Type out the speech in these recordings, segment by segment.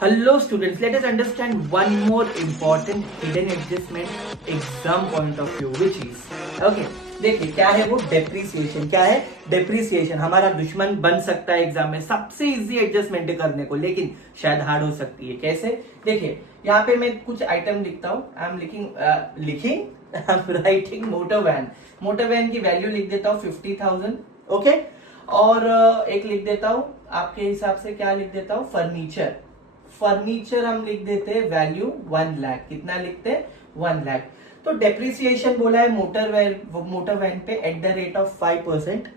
Hello students, let us understand one more important hidden adjustment exam point of view which is okay. देखिए क्या है वो depreciation. क्या है डेप्रिसिएशन? हमारा दुश्मन बन सकता है एग्जाम में, सबसे इजी एडजस्टमेंट करने को, लेकिन शायद हार्ड हो सकती है। कैसे? देखिए यहाँ पे मैं कुछ आइटम लिखता हूँ। आई एम लिखिंग राइटिंग मोटर वैन की वैल्यू लिख देता हूँ 50,000। ओके, और एक लिख देता हूँ आपके हिसाब से, क्या लिख देता हूँ, फर्नीचर हम लिख देते हैं वैल्यू 1 लाख। कितना लिखते हैं? 1 लाख। तो डेप्रिसिएशन बोला है मोटर वैन पे एट द रेट ऑफ 5%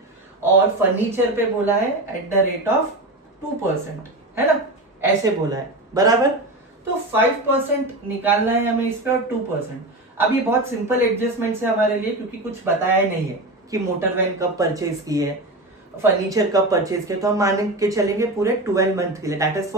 और फर्नीचर पे बोला है एट द रेट ऑफ 2%, है ना? ऐसे बोला है, बराबर। तो 5% निकालना है हमें इस पे और 2%। अब ये बहुत सिंपल एडजस्टमेंट है हमारे लिए, क्योंकि कुछ बताया नहीं है कि मोटर वैन कब परचेज की है, फर्नीचर कब परचेज किया। तो हम मान के चलेंगे पूरे 12 मंथ के लिए, that is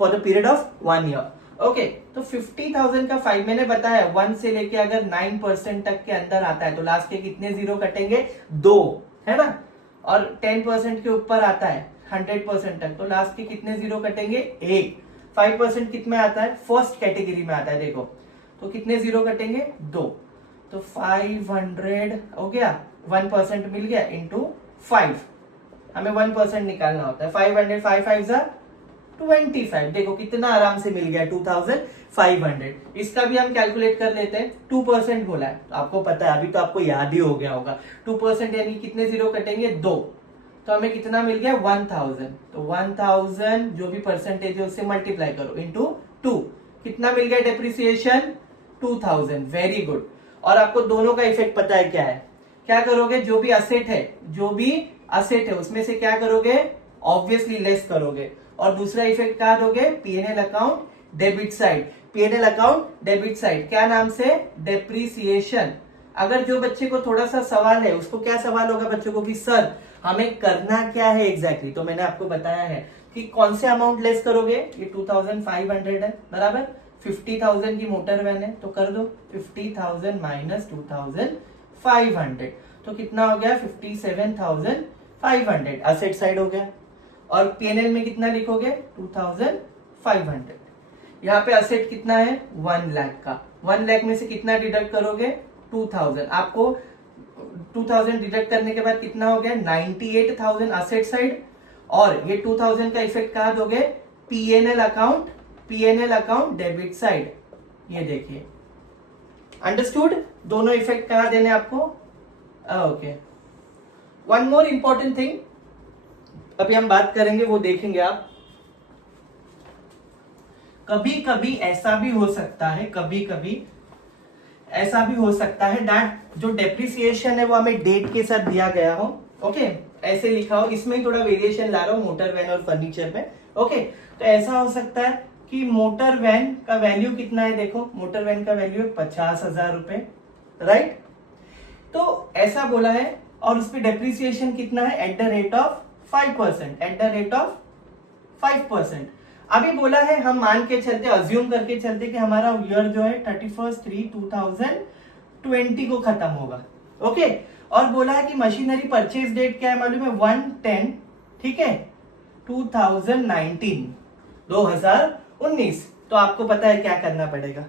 for the period of 1 year. Okay, तो 50,000 का 5 मैंने बताया 1 से लेके अगर 9% तक के अंदर आता है तो लास्ट के कितने जीरो कटेंगे? 2, है ना? और 10% के ऊपर आता है 100% तक तो लास्ट के कितने जीरो कटेंगे? 1। 5% कितने आता है? फर्स्ट कैटेगरी में आता है, देखो। तो कितने जीरो कटेंगे? 2। तो 500 हो गया, 1% मिल गया इंटू 5। हमें 1% निकालना होता है। 500 5 5 25। देखो कितना आराम से मिल गया, 2500। इसका भी हम कैलकुलेट कर लेते हैं। 2% बोला है तो आपको पता है, अभी तो आपको याद ही हो गया होगा। 2% यानी कितने जीरो कटेंगे? 2। तो हमें कितना मिल गया? 1000। तो 1000 जो भी परसेंटेज है उससे मल्टीप्लाई करो इंटू 2। कितना मिल गया डेप्रिसिएशन? 2000। Very good. और आपको दोनों का इफेक्ट पता है क्या है? क्या करोगे? जो भी असेट है उसमें से क्या करोगे? ऑब्वियसली लेस करोगे। और दूसरा इफेक्ट क्या दोगे? PNL account debit side. PNL account debit side क्या नाम से? डेप्रिसिएशन। अगर जो बच्चे को थोड़ा सा सवाल है, उसको क्या सवाल होगा बच्चों को कि सर हमें करना क्या है एग्जैक्टली, तो मैंने आपको बताया है कि कौन से अमाउंट लेस करोगे। ये 2500 है, बराबर। 50,000 की मोटर वैन है तो कर दो 50,000 माइनस 2500। तो कितना हो गया? 57,500। असेट साइड हो गया। और पीएनएल में कितना लिखोगे? 2500। यहाँ पे असेट कितना है? 1 लाख का। 1 लाख में से कितना डिडक्ट करोगे? 2000। आपको 2000 डिडक्ट करने के बाद कितना हो गया? 98,000 असेट साइड। और ये 2000 का इफेक्ट कहाँ दोगे? PNL account debit side. ये देखिए, अंडरस्टूड? दोनों इफेक्ट कहाँ देने आपको? Okay. One more important thing अभी हम बात करेंगे, वो देखेंगे आप। कभी कभी ऐसा भी हो सकता है दैट जो डेप्रिसिएशन है वो हमें डेट के साथ दिया गया हो। ओके, ऐसे लिखा हो। इसमें थोड़ा वेरिएशन ला रहा हूं मोटर वैन और फर्नीचर में। ओके, तो ऐसा हो सकता है कि मोटर वैन का वैल्यू कितना है? देखो मोटर वैन का वैल्यू है 50,000 रुपए, राइट? तो ऐसा बोला है और उस पर डेप्रिसिएशन कितना है? At the rate of 5%। अभी बोला है, हम मान के चलते, अज्यूम करके चलते कि हमारा ईयर जो है 31/3/2020 को खत्म होगा। ओके, और बोला है कि मशीनरी परचेज डेट क्या है मालूम है? 1/10, ठीक है, 2019। तो आपको पता है क्या करना पड़ेगा।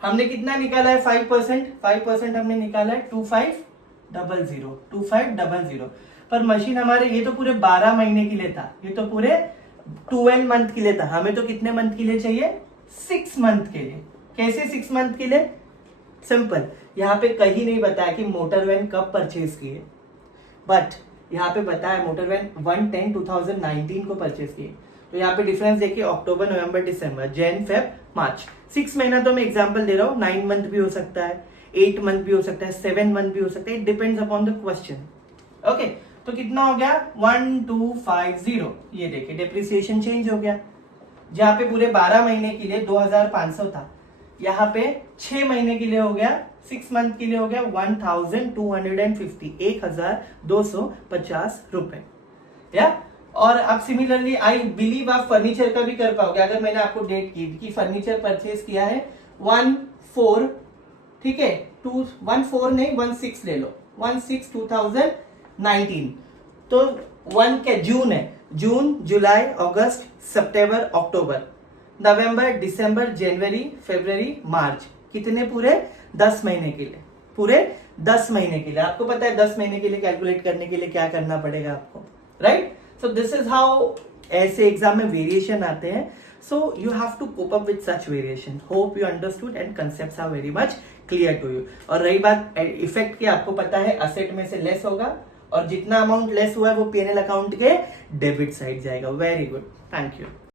हमने कितना निकाला है? 5% हमने निकाला है 2500। पर मशीन हमारे, ये तो पूरे 12 महीने के लिए था, ये तो पूरे 12 मंथ के लिए था। हमें तो कितने मंथ के लिए चाहिए? 6 मंथ के लिए। कैसे 6 मंथ के लिए? सिंपल, यहाँ पे कहीं नहीं बताया कि मोटर वैन कब परचेज की है, बट यहाँ पे बताया मोटर वैन 1/10/2019 को परचेज की। तो यहाँ पे डिफरेंस देखिए, अक्टूबर, नवंबर, दिसंबर, जैन, फेब, मार्च, 6 महीना। तो मैं एग्जांपल दे रहा हूँ, 9 मंथ भी हो सकता है, 8 मंथ भी हो सकता है, 7 मंथ भी हो सकता है, it depends upon the question. Okay, तो कितना हो गया? 1250। ये देखिए डेप्रिसिएशन चेंज हो गया। जहां पे पूरे 12 महीने के लिए 2500 था, यहाँ पे 6 महीने के लिए हो गया, 6 मंथ के लिए हो गया 1250, 1250 रुपए। या और अब सिमिलरली आई बिलीव आप फर्नीचर का भी कर पाओगे। अगर मैंने आपको डेट की कि फर्नीचर परचेज किया है 1/4, ठीक है, 1/4 नहीं 1/6 ले लो, 1/6/2019। तो 1 के जून है, जून, जुलाई, अगस्त, सितंबर, अक्टूबर, नवंबर, दिसंबर, जनवरी, फरवरी, मार्च। कितने? पूरे 10 महीने के लिए। पूरे 10 महीने के लिए। आपको पता है 10 महीने के लिए कैलकुलेट करने के लिए क्या करना पड़ेगा आपको, right? So this is how ऐसे एग्जाम में वेरिएशन आते हैं। So you have to cope up with such variation. Hope you understood and concepts are very much clear to you. और रही बात इफेक्ट की, आपको पता है असेट में से लेस होगा और जितना अमाउंट लेस हुआ है वो पीएनएल अकाउंट के डेबिट साइड जाएगा। Very good, thank you.